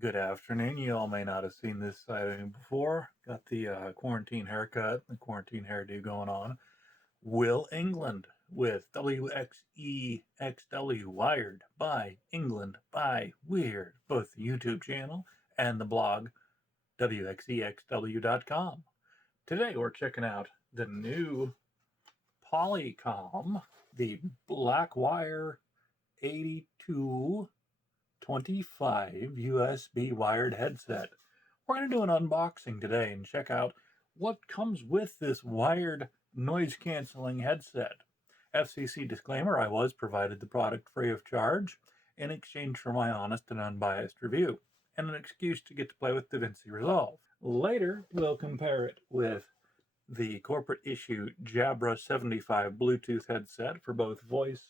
Good afternoon. You all may not have seen this side of me before. Got the quarantine haircut, the quarantine hairdo going on. Will England with wxexw, wired by England by Weird, both the YouTube channel and the blog wxexw.com. Today we're checking out the new Polycom, the Blackwire 8225 USB wired headset. We're going to do an unboxing today and check out what comes with this wired noise canceling headset. FCC disclaimer, I was provided the product free of charge in exchange for my honest and unbiased review, and an excuse to get to play with DaVinci Resolve. Later, we'll compare it with the corporate issue Jabra 75 Bluetooth headset for both voice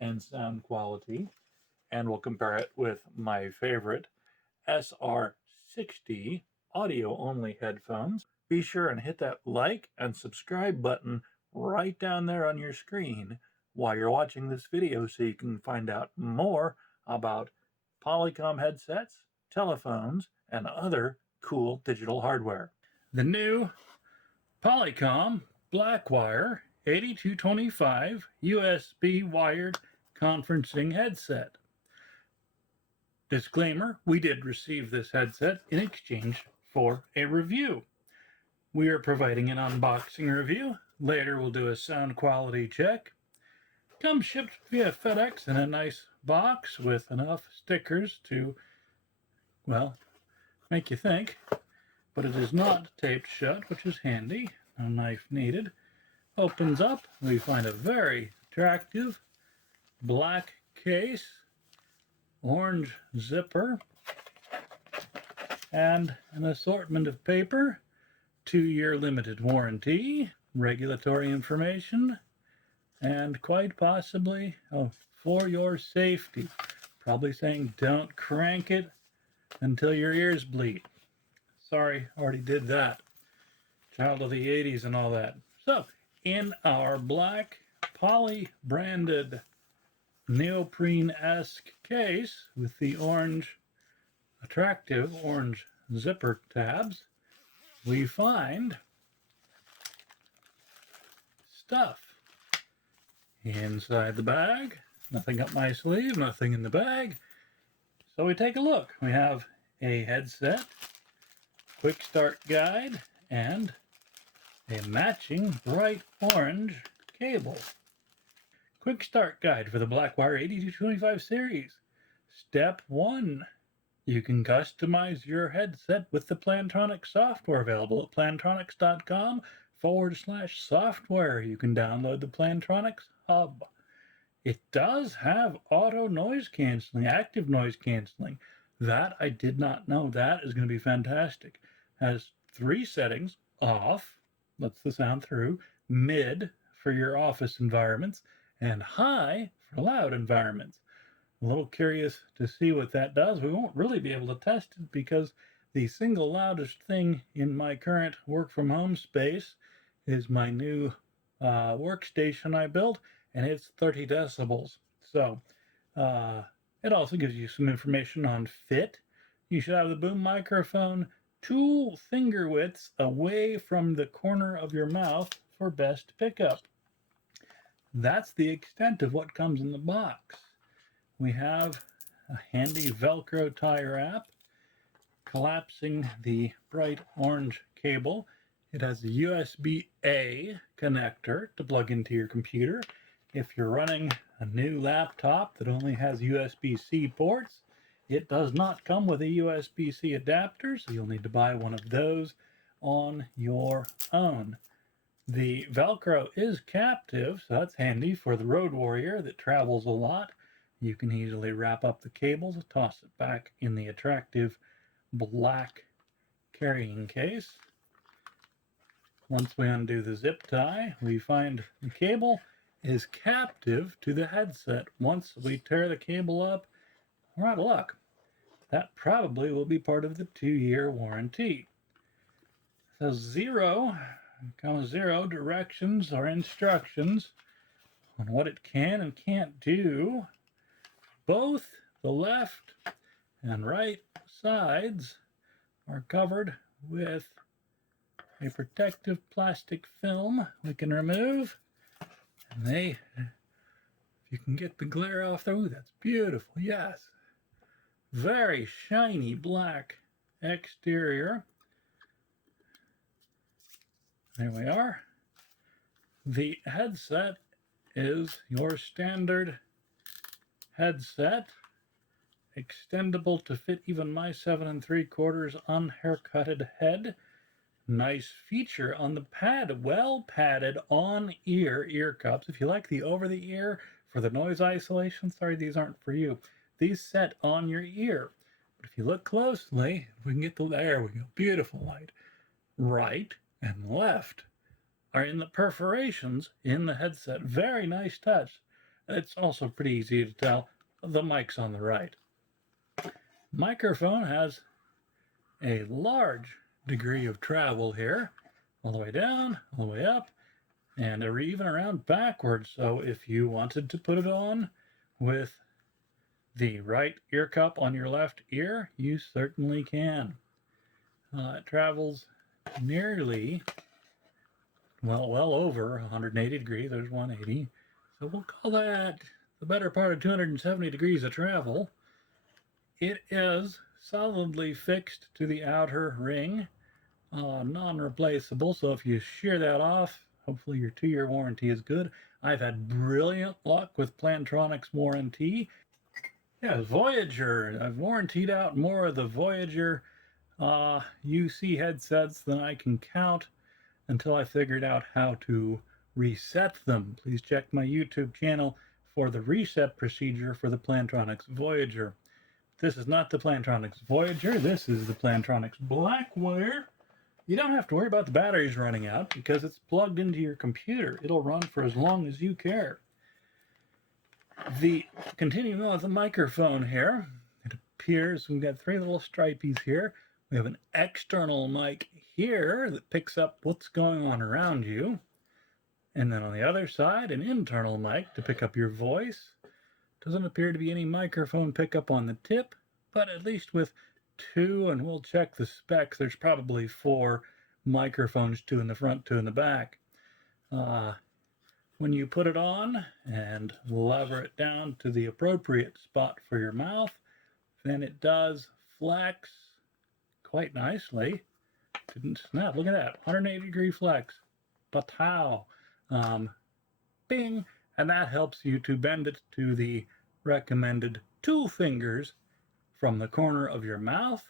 and sound quality, and we'll compare it with my favorite SR60 audio-only headphones. Be sure and hit that like and subscribe button right down there on your screen while you're watching this video so you can find out more about Polycom headsets, telephones, and other cool digital hardware. The new Polycom Blackwire 8225 USB wired conferencing headset. Disclaimer, we did receive this headset in exchange for a review. We are providing an unboxing review. Later we'll do a sound quality check. Comes shipped via FedEx in a nice box with enough stickers to, well, make you think. But it is not taped shut, which is handy. No knife needed. Opens up, we find a very attractive black case, orange zipper, and an assortment of paper, 2-year limited warranty, regulatory information, and quite possibly, for your safety, probably saying don't crank it until your ears bleed. Sorry, already did that. Child of the 80s and all that. So, in our black poly branded neoprene-esque case with the orange, attractive orange zipper tabs, we find stuff inside the bag. Nothing up my sleeve, nothing in the bag. So we take a look. We have a headset, quick start guide, and a matching bright orange cable. Quick start guide for the Blackwire 8225 series. Step 1. You can customize your headset with the Plantronics software available at plantronics.com/software. You can download the Plantronics Hub. It does have auto noise canceling, active noise canceling. That I did not know. That is going to be fantastic. Has 3 settings: off, lets the sound through; mid for your office environments; and high for loud environments. A little curious to see what that does. We won't really be able to test it because the single loudest thing in my current work from home space is my new workstation I built, and it's 30 decibels. So it also gives you some information on fit. You should have the boom microphone 2 finger widths away from the corner of your mouth for best pickup. That's the extent of what comes in the box. We have a handy Velcro tie wrap, collapsing the bright orange cable. It has a USB-A connector to plug into your computer. If you're running a new laptop that only has USB-C ports, it does not come with a USB-C adapter, so you'll need to buy one of those on your own. The Velcro is captive, so that's handy for the road warrior that travels a lot. You can easily wrap up the cables, toss it back in the attractive black carrying case. Once we undo the zip tie, we find the cable is captive to the headset. Once we tear the cable up, we're out of luck. That probably will be part of the 2-year warranty. So zero directions or instructions on what it can and can't do. Both the left and right sides are covered with a protective plastic film we can remove. And if you can get the glare off there, ooh, that's beautiful, yes. Very shiny black exterior. There we are. The headset is your standard headset, extendable to fit even my 7 3/4 unhaircutted head. Nice feature on the pad, well padded on ear cups. If you like the over the ear for the noise isolation, sorry, these aren't for you. These set on your ear. But if you look closely, we can get there we go, beautiful light. Right and left are in the perforations in the headset. Very nice touch. It's also pretty easy to tell the mic's on the right. Microphone has a large degree of travel here, all the way down, all the way up, and even around backwards. So if you wanted to put it on with the right ear cup on your left ear, you certainly can. It travels nearly, well over 180 degrees. There's 180. So we'll call that the better part of 270 degrees of travel. It is solidly fixed to the outer ring, non-replaceable. So if you shear that off, hopefully your 2-year warranty is good. I've had brilliant luck with Plantronics warranty. Yeah, Voyager. I've warrantied out more of the Voyager UC headsets than I can count until I figured out how to reset them. Please check my YouTube channel for the reset procedure for the Plantronics Voyager. This is not the Plantronics Voyager. This is the Plantronics Blackwire. You don't have to worry about the batteries running out because it's plugged into your computer. It'll run for as long as you care. Continuing on with the microphone here, it appears we've got 3 little stripies here. We have an external mic here that picks up what's going on around you. And then on the other side, an internal mic to pick up your voice. Doesn't appear to be any microphone pickup on the tip, but at least with 2, and we'll check the specs, there's probably 4 microphones, 2 in the front, 2 in the back. When you put it on and lever it down to the appropriate spot for your mouth, then it does flex quite nicely. Didn't snap. Look at that, 180 degree flex. Patow. Bing. And that helps you to bend it to the recommended 2 fingers from the corner of your mouth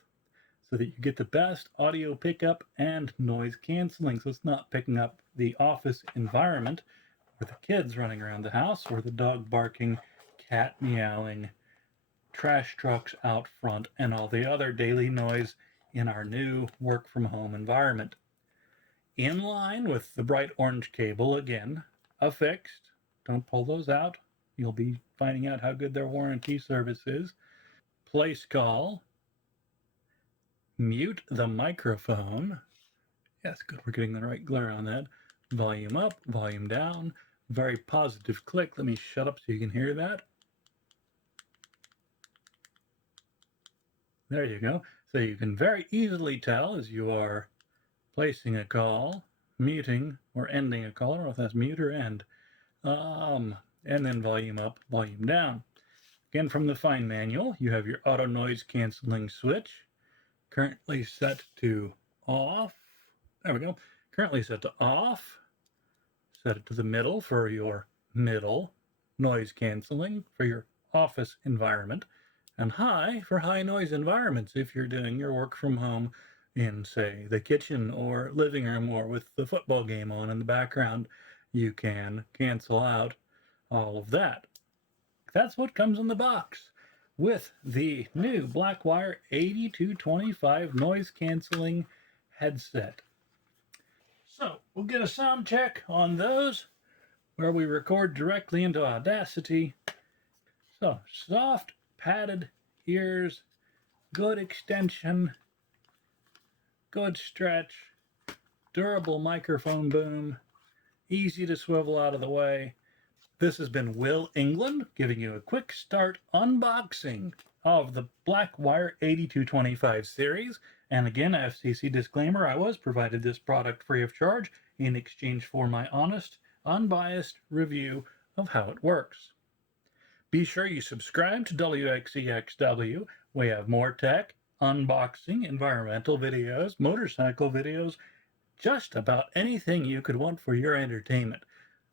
so that you get the best audio pickup and noise canceling. So it's not picking up the office environment with the kids running around the house or the dog barking, cat meowing, trash trucks out front, and all the other daily noise in our new work from home environment. In line with the bright orange cable, again, affixed. Don't pull those out. You'll be finding out how good their warranty service is. Place call. Mute the microphone. Yes, good. We're getting the right glare on that. Volume up, volume down. Very positive click. Let me shut up so you can hear that. There you go. So you can very easily tell as you are placing a call, muting, or ending a call. I don't know if that's mute or end. And then volume up, volume down. Again, from the fine manual, you have your auto noise canceling switch, currently set to off. There we go. Currently set to off. Set it to the middle for your middle noise canceling for your office environment, and high for high noise environments if you're doing your work from home in, say, the kitchen or living room or with the football game on in the background. You can cancel out all of that. That's what comes in the box with the new Blackwire 8225 noise canceling headset. So we'll get a sound check on those where we record directly into Audacity. So soft padded ears, good extension, good stretch, durable microphone boom, easy to swivel out of the way. This has been Will England giving you a quick start unboxing of the Blackwire 8225 series. And again, FCC disclaimer, I was provided this product free of charge in exchange for my honest, unbiased review of how it works. Be sure you subscribe to wxexw. We have more tech, unboxing, environmental videos, motorcycle videos, just about anything you could want for your entertainment.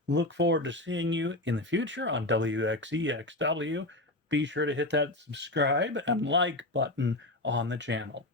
Look forward to seeing you in the future on wxexw. Be sure to hit that subscribe and like button on the channel.